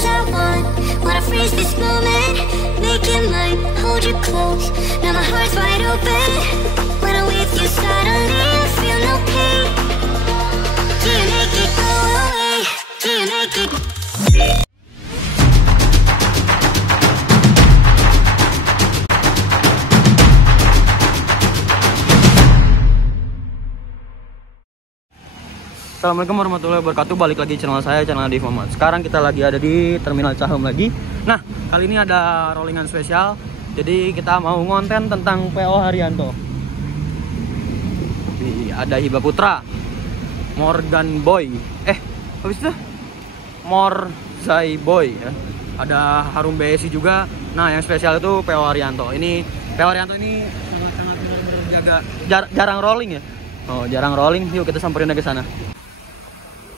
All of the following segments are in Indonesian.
'cause I wanna freeze this moment, make it mine, hold you close. Now my heart's wide open. When I'm with you, suddenly I feel no pain. Do you make it go away? Do you make it? Assalamualaikum warahmatullahi wabarakatuh. Balik lagi di channel saya, channel Adi Muhammad. Sekarang kita lagi ada di Terminal Cahum lagi. Nah, kali ini ada rollingan spesial. Jadi kita mau ngonten tentang PO Haryanto. Ada Hiba Putra, Morgan Boy, habis itu Morzai Boy ya. Ada Harum BSI juga. Nah, yang spesial itu PO Haryanto. Ini PO Haryanto ini sangat-sangat menjaga jarang rolling ya. Oh, jarang rolling. Yuk kita samperin ke sana.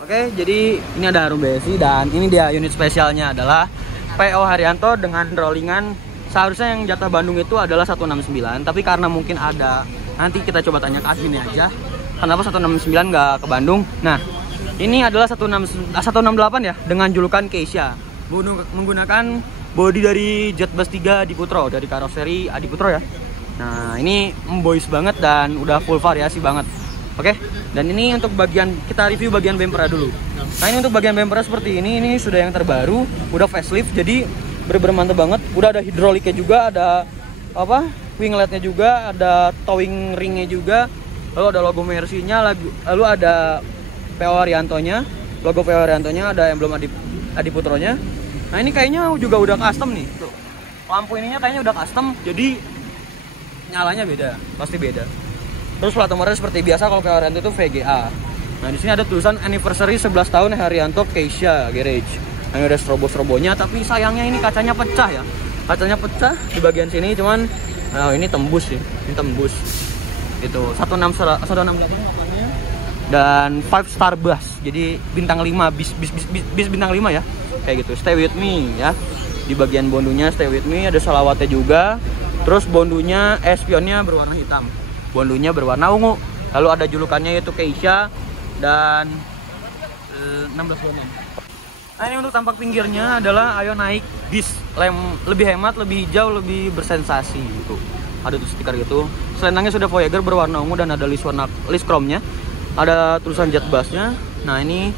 Oke, jadi ini ada Harum BSI dan ini dia unit spesialnya adalah PO Haryanto dengan rollingan. Seharusnya yang jatah Bandung itu adalah 169, tapi karena mungkin ada, nanti kita coba tanya ke admin aja kenapa 169 nggak ke Bandung. Nah, ini adalah 168 ya dengan julukan Keisha, menggunakan bodi dari Jet Bus 3 Adiputro, dari karoseri Adiputro ya. Nah, ini boys banget dan udah full variasi banget. Oke, dan ini untuk bagian, kita review bagian bumper dulu. Nah, ini untuk bagian bumper seperti ini sudah yang terbaru, udah facelift, jadi bener-bener mantep banget. Udah ada hidroliknya juga, ada wingletnya juga, ada towing ringnya juga, lalu ada logo Mercy-nya, lalu ada PO Haryanto-nya, logo PO Haryanto-nya, ada emblem Adiputronya. Nah, ini kayaknya juga udah custom nih. Tuh, lampu ininya kayaknya udah custom, jadi nyalanya beda, pasti beda. Terus plat nomornya seperti biasa kalau PO Haryanto itu VGA. Nah, di sini ada tulisan anniversary 11 tahun Haryanto Keisha Garage. Nah, ini ada strobo-strobonya, tapi sayangnya ini kacanya pecah ya. Kacanya pecah di bagian sini, cuman nah, ini tembus sih. Ini tembus. Itu 168 makanya. Dan 5 star bus. Jadi bintang 5 bis bintang 5 ya. Kayak gitu. Stay with me ya. Di bagian bondunya stay with me, ada salawatnya juga. Terus bondunya spionnya berwarna hitam. Bondunya berwarna ungu. Lalu ada julukannya yaitu Keisha dan 1626. Nah, ini untuk tampak pinggirnya adalah ayo naik bis, lem lebih hemat, lebih hijau, lebih bersensasi gitu. Ada tuh stiker gitu. Selendangnya sudah Voyager berwarna ungu dan ada list chrome-nya. Ada tulisan Jet Bus-nya. Nah, ini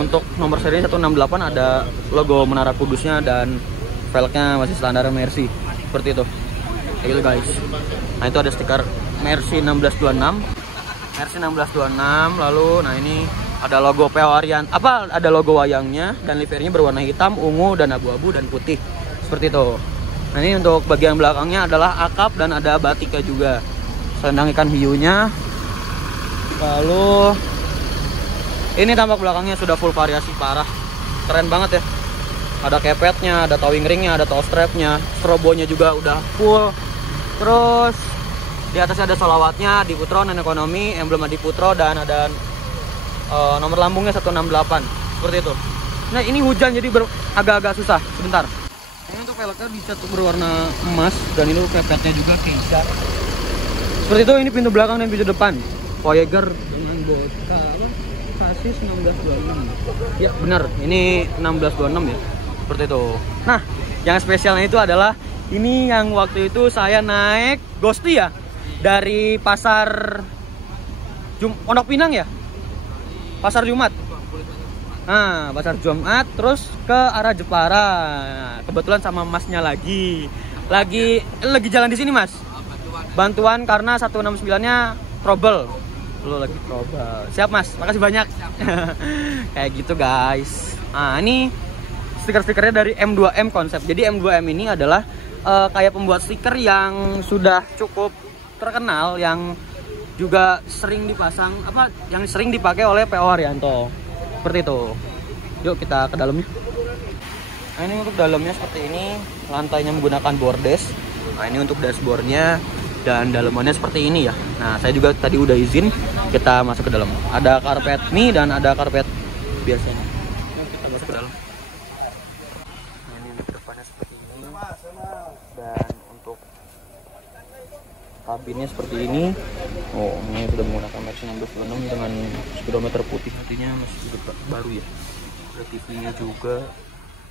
untuk nomor seri 168 ada logo Menara Kudusnya dan velgnya masih standar Mercy. Seperti itu. Kayak gitu guys. Nah, itu ada stiker Mercy 1626. Mercy 1626. Lalu nah ini ada logo PO Haryanto, ada logo wayangnya dan livernya berwarna hitam, ungu dan abu-abu dan putih. Seperti itu. Nah, ini untuk bagian belakangnya adalah akap dan ada batiknya juga. Selendang ikan hiunya. Lalu ini tampak belakangnya sudah full variasi parah. Keren banget ya. Ada kepetnya, ada towing ringnya, ada tow strapnya, strobonya juga udah full. Terus di atasnya ada solawatnya, Adiputro, non ekonomi, emblem Adiputro, dan ada nomor lambungnya 168. Seperti itu. Nah, ini hujan jadi agak-agak susah. Sebentar. Ini untuk velgnya dicat berwarna emas dan ini pepetnya juga Keisha. Seperti itu. Ini pintu belakang dan pintu depan Voyager dengan sasis 1626. Ya benar, ini 1626 ya. Seperti itu. Nah, yang spesialnya itu adalah ini yang waktu itu saya naik Ghosty ya, dari pasar Pondok Pinang ya, pasar Jumat. Nah, pasar Jumat terus ke arah Jepara. Nah, kebetulan sama masnya lagi jalan di sini mas. Bantuan karena 169-nya trouble. Lo lagi trouble. Siap mas, makasih banyak. Kayak gitu guys. Nah, ini stiker-stikernya dari M2M konsep. Jadi M2M ini adalah kayak pembuat stiker yang sudah cukup terkenal, yang juga sering dipasang yang sering dipakai oleh PO Haryanto. Seperti itu. Yuk kita ke dalamnya. Nah, ini untuk dalamnya seperti ini. Lantainya menggunakan bordes. Nah, ini untuk dashboardnya dan dalamannya seperti ini ya. Nah, saya juga tadi udah izin kita masuk ke dalam. Ada karpet mie dan ada karpet biasanya. Nah, kita masuk ke dalam. Nah, ini untuk depannya seperti ini. Dan untuk kabinnya seperti ini. Oh, ini sudah menggunakan Mercy 1626 dengan speedometer putih, artinya masih juga baru ya. Ada TV-nya juga.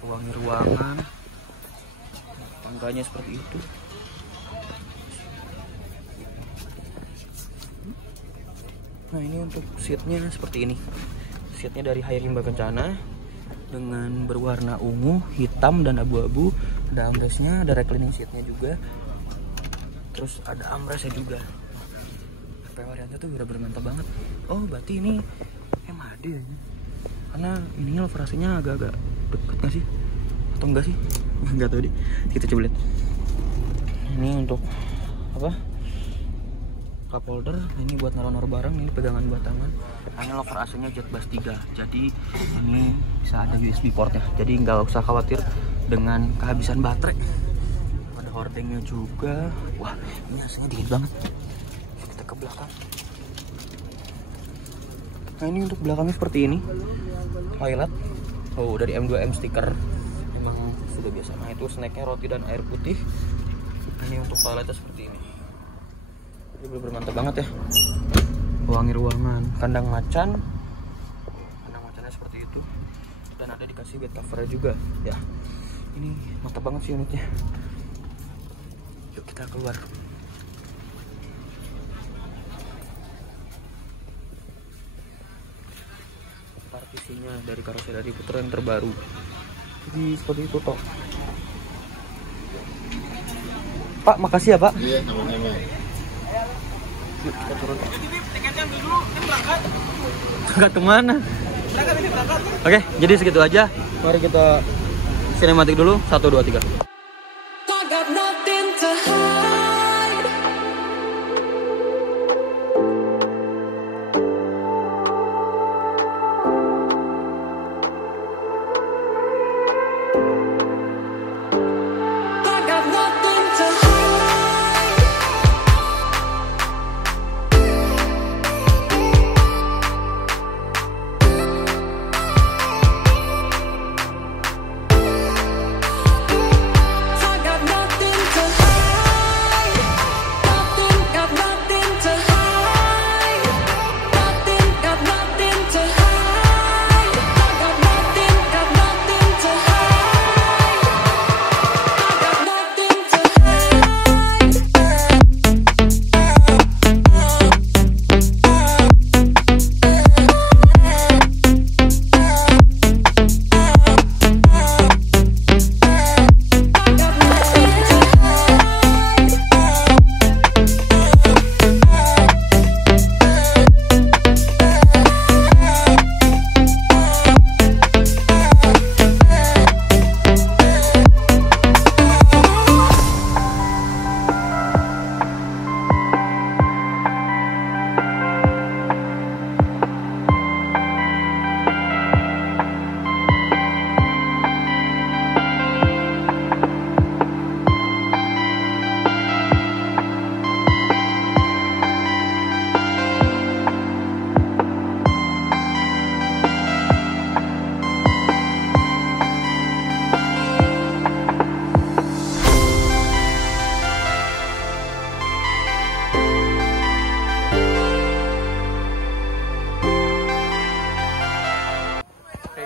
Wangi ruangan, tangganya seperti itu. Nah ini untuk seatnya seperti ini. Seatnya dari Hayarimba Kencana dengan berwarna ungu, hitam, dan abu-abu. Ada armrestnya, ada reclining seatnya juga. Terus ada armrestnya juga. PO Arianto tuh bener-bener mantap banget. Oh berarti ini MHD ya? Karena ininya leverasinya agak-agak deket gak sih? Atau enggak sih? Enggak tahu deh. Kita coba lihat. Ini untuk apa? Cup holder. Ini buat naruh-naruh barang. Ini pegangan buat tangan. Ini lover AC-nya Jet Bass 3. Jadi ini bisa ada USB port ya. Jadi nggak usah khawatir dengan kehabisan baterai. Ada hordengnya juga. Wah, ini AC-nya dingin banget. Kita ke belakang. Nah ini untuk belakangnya seperti ini. Toilet. Oh dari M2M stiker. Memang sudah biasa. Nah itu snacknya roti dan air putih. Ini untuk toiletnya seperti ini. Ini bener-bener mantap banget ya. Wangi ruangan, kandang macan. Kandang macannya seperti itu. Dan ada dikasih bed cover juga ya. Ini mantap banget sih unitnya. Yuk kita keluar. Partisinya dari karoseri dari Putra yang terbaru. Jadi seperti itu toh. Pak, makasih ya Pak. Iya, sama-sama. Yuk kita turun. Enggak kemana? Oke, jadi segitu aja. Mari kita sinematik dulu. 1, 2, 3.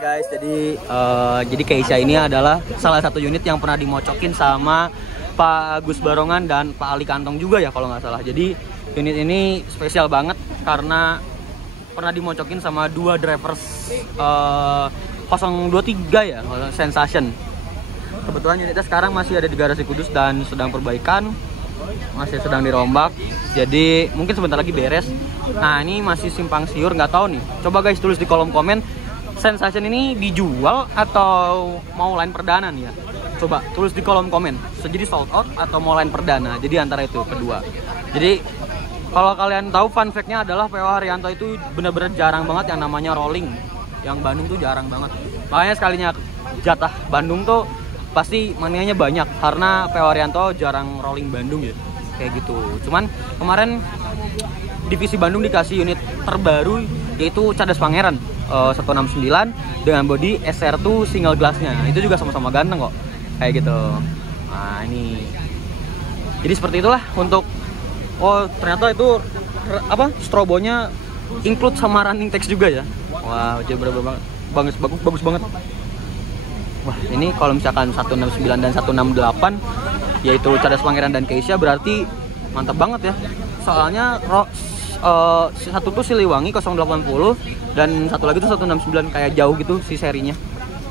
Guys, jadi Keisha ini adalah salah satu unit yang pernah dimocokin sama Pak Agus Barongan dan Pak Ali Kantong juga ya kalau nggak salah. Jadi unit ini spesial banget karena pernah dimocokin sama dua drivers 023 ya, Sensation. Kebetulan unitnya sekarang masih ada di garasi Kudus dan sedang perbaikan, masih sedang dirombak. Jadi mungkin sebentar lagi beres. Nah ini masih simpang siur, nggak tahu nih. Coba guys tulis di kolom komen. Sensation ini dijual atau mau line perdana nih ya? Coba tulis di kolom komen. Jadi sold out atau mau line perdana. Jadi antara itu kedua. Jadi kalau kalian tahu fun fact-nya adalah PO Arianto itu bener-bener jarang banget yang namanya rolling. Yang Bandung tuh jarang banget. Makanya sekalinya jatah Bandung tuh pasti manianya banyak karena PO Arianto jarang rolling Bandung ya. Kayak gitu. Cuman kemarin divisi Bandung dikasih unit terbaru yaitu Cadas Pangeran 169 dengan bodi SR2 single glassnya. Itu juga sama-sama ganteng kok kayak gitu. Nah ini jadi seperti itulah untuk ternyata itu apa strobonya include sama running text juga ya. Wow, jadi bagus banget. Wah, ini kalau misalkan 169 dan 168 yaitu Cadas Pangeran dan Keisha berarti mantap banget ya. Soalnya satu tuh Siliwangi 080 dan satu lagi tuh 169, kayak jauh gitu si serinya.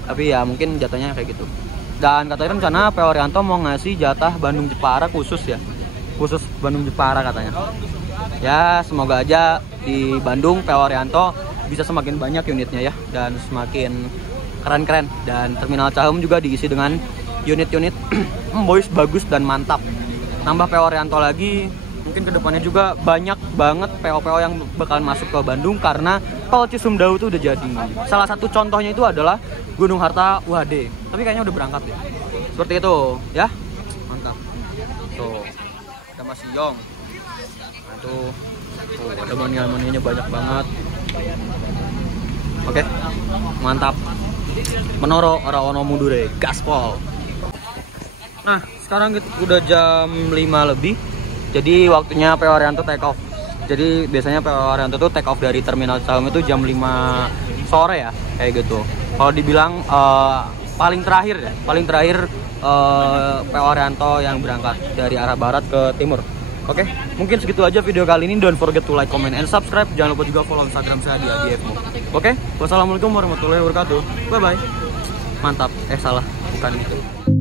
Tapi ya mungkin jatahnya kayak gitu. Dan katanya rencana PO Haryanto mau ngasih jatah Bandung Jepara khusus ya. Khusus Bandung Jepara katanya. Ya, semoga aja di Bandung PO Haryanto bisa semakin banyak unitnya ya dan semakin keren-keren, dan terminal Cahum juga diisi dengan unit-unit boys bagus dan mantap. Nambah PO Haryanto lagi, mungkin kedepannya juga banyak banget PO-PO yang bakalan masuk ke Bandung karena tol Cisumdawu itu udah jadi. Salah satu contohnya itu adalah Gunung Harta UHD, tapi kayaknya udah berangkat ya. Seperti itu ya, mantap. Tuh, ada Mas Yong. Nah, tuh ada mania-manianya banyak banget. Oke, mantap. Menoro Arawono Mundure, gaspol. Nah, sekarang udah jam 5 lebih. Jadi waktunya PO Haryanto take off. Jadi biasanya PO Haryanto tuh take off dari terminal Cahum itu jam 5 sore ya, kayak gitu. Kalau dibilang paling terakhir PO Haryanto yang berangkat dari arah barat ke timur. Oke, mungkin segitu aja video kali ini. Don't forget to like, comment, and subscribe. Jangan lupa juga follow Instagram saya di @adifmo. Oke, wassalamualaikum warahmatullahi wabarakatuh. Bye bye. Mantap. Salah, bukan gitu.